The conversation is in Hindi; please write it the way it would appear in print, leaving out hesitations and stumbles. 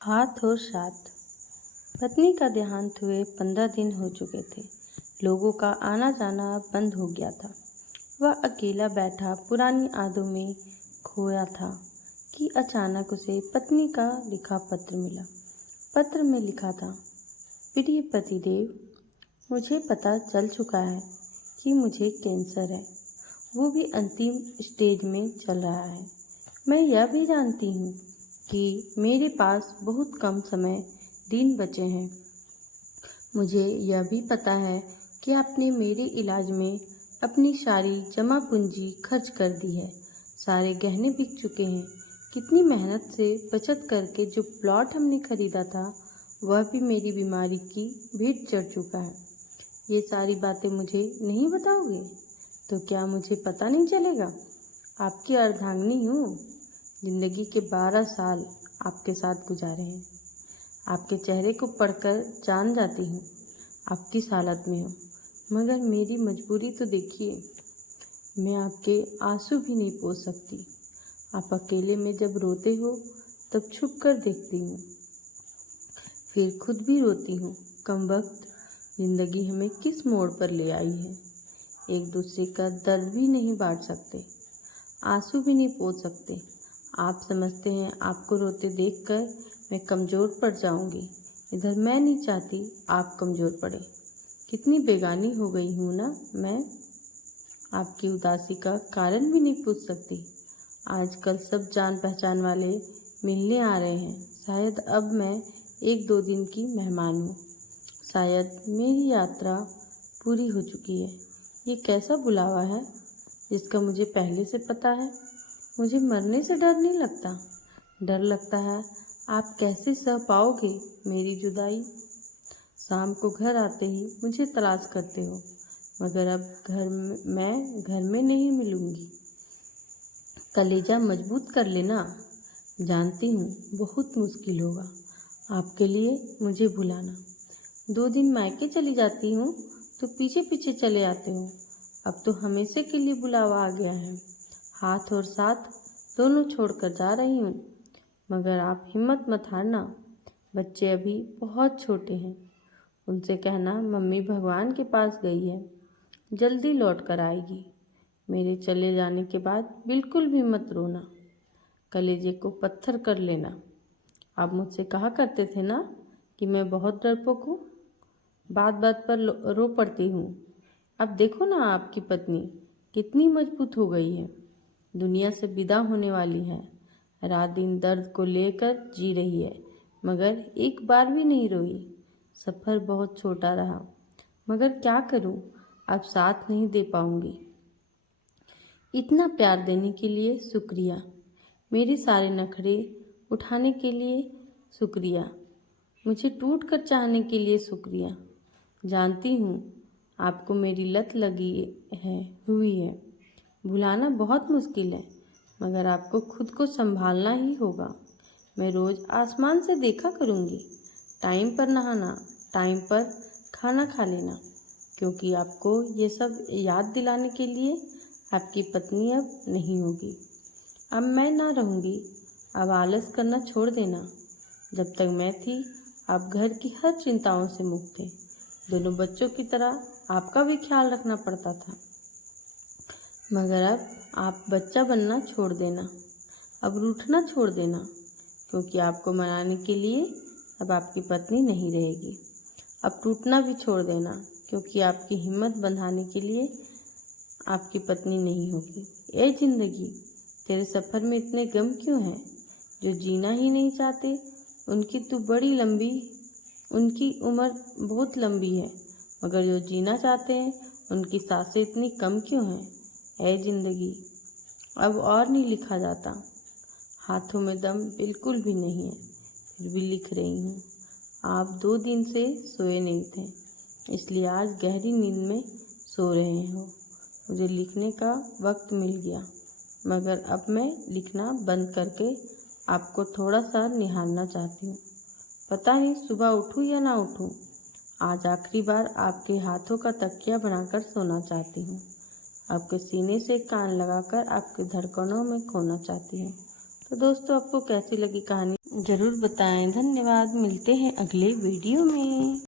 हाथ और साथ। पत्नी का देहांत हुए 15 दिन हो चुके थे। लोगों का आना जाना बंद हो गया था। वह अकेला बैठा पुरानी यादों में खोया था कि अचानक उसे पत्नी का लिखा पत्र मिला। पत्र में लिखा था, प्रिय पतिदेव, मुझे पता चल चुका है कि मुझे कैंसर है, वो भी अंतिम स्टेज में चल रहा है। मैं यह भी जानती हूँ कि मेरे पास बहुत कम दिन बचे हैं। मुझे यह भी पता है कि आपने मेरे इलाज में अपनी सारी जमा पूंजी खर्च कर दी है। सारे गहने बिक चुके हैं। कितनी मेहनत से बचत करके जो प्लॉट हमने खरीदा था वह भी मेरी बीमारी की भेंट चढ़ चुका है। ये सारी बातें मुझे नहीं बताओगे तो क्या मुझे पता नहीं चलेगा? आपकी अर्धांगिनी हूँ। जिंदगी के 12 साल आपके साथ गुजारे हैं। आपके चेहरे को पढ़कर जान जाती हूँ आप किस हालत में हो, मगर मेरी मजबूरी तो देखिए। मैं आपके आंसू भी नहीं पोंछ सकती। आप अकेले में जब रोते हो तब छुप कर देखती हूँ, फिर खुद भी रोती हूँ। कमबख्त जिंदगी हमें किस मोड़ पर ले आई है। एक दूसरे का दर्द भी नहीं बांट सकते, आंसू भी नहीं पोंछ सकते। आप समझते हैं आपको रोते देखकर मैं कमज़ोर पड़ जाऊंगी। इधर मैं नहीं चाहती आप कमज़ोर पड़े। कितनी बेगानी हो गई हूँ ना मैं। आपकी उदासी का कारण भी नहीं पूछ सकती। आजकल सब जान पहचान वाले मिलने आ रहे हैं। शायद अब मैं 1-2 दिन की मेहमान हूँ। शायद मेरी यात्रा पूरी हो चुकी है। ये कैसा बुलावा है जिसका मुझे पहले से पता है। मुझे मरने से डर नहीं लगता। डर लगता है आप कैसे सह पाओगे मेरी जुदाई। शाम को घर आते ही मुझे तलाश करते हो, मगर अब मैं घर में नहीं मिलूंगी। कलेजा मजबूत कर लेना। जानती हूँ बहुत मुश्किल होगा आपके लिए मुझे भुलाना। 2 दिन मायके चली जाती हूँ तो पीछे पीछे चले आते हो। अब तो हमेशा के लिए बुलावा आ गया है। हाथ और साथ दोनों छोड़कर जा रही हूँ, मगर आप हिम्मत मत हारना। बच्चे अभी बहुत छोटे हैं। उनसे कहना मम्मी भगवान के पास गई है, जल्दी लौट कर आएगी। मेरे चले जाने के बाद बिल्कुल भी मत रोना। कलेजे को पत्थर कर लेना। आप मुझसे कहा करते थे ना कि मैं बहुत डरपोक हूँ, बात बात पर रो पड़ती हूँ। अब देखो ना आपकी पत्नी कितनी मजबूत हो गई है, दुनिया से विदा होने वाली है। रात दिन दर्द को लेकर जी रही है, मगर एक बार भी नहीं रोई। सफ़र बहुत छोटा रहा, मगर क्या करूं, अब साथ नहीं दे पाऊंगी। इतना प्यार देने के लिए शुक्रिया। मेरे सारे नखरे उठाने के लिए शुक्रिया। मुझे टूट कर चाहने के लिए शुक्रिया। जानती हूँ आपको मेरी लत लगी हुई है। भुलाना बहुत मुश्किल है, मगर आपको खुद को संभालना ही होगा। मैं रोज़ आसमान से देखा करूँगी। टाइम पर नहाना, टाइम पर खाना खा लेना, क्योंकि आपको ये सब याद दिलाने के लिए आपकी पत्नी अब नहीं होगी। अब मैं ना रहूँगी। अब आलस करना छोड़ देना। जब तक मैं थी आप घर की हर चिंताओं से मुक्त थे। दोनों बच्चों की तरह आपका भी ख्याल रखना पड़ता था, मगर अब आप बच्चा बनना छोड़ देना। अब रूठना छोड़ देना, क्योंकि आपको मनाने के लिए अब आपकी पत्नी नहीं रहेगी। अब टूटना भी छोड़ देना, क्योंकि आपकी हिम्मत बंधाने के लिए आपकी पत्नी नहीं होगी। ए जिंदगी, तेरे सफ़र में इतने गम क्यों हैं? जो जीना ही नहीं चाहते उनकी उम्र बहुत लंबी है, मगर जो जीना चाहते हैं उनकी सांसें इतनी कम क्यों हैं? ए जिंदगी, अब और नहीं लिखा जाता। हाथों में दम बिल्कुल भी नहीं है, फिर भी लिख रही हूँ। आप 2 दिन से सोए नहीं थे, इसलिए आज गहरी नींद में सो रहे हो। मुझे लिखने का वक्त मिल गया, मगर अब मैं लिखना बंद करके आपको थोड़ा सा निहारना चाहती हूँ। पता नहीं सुबह उठूँ या ना उठूँ। आज आखिरी बार आपके हाथों का तकिया बनाकर सोना चाहती हूँ। आपके सीने से कान लगाकर आपकी धड़कनों में खोना चाहती हूँ। तो दोस्तों आपको कैसी लगी कहानी ज़रूर बताएं। धन्यवाद, मिलते हैं अगले वीडियो में।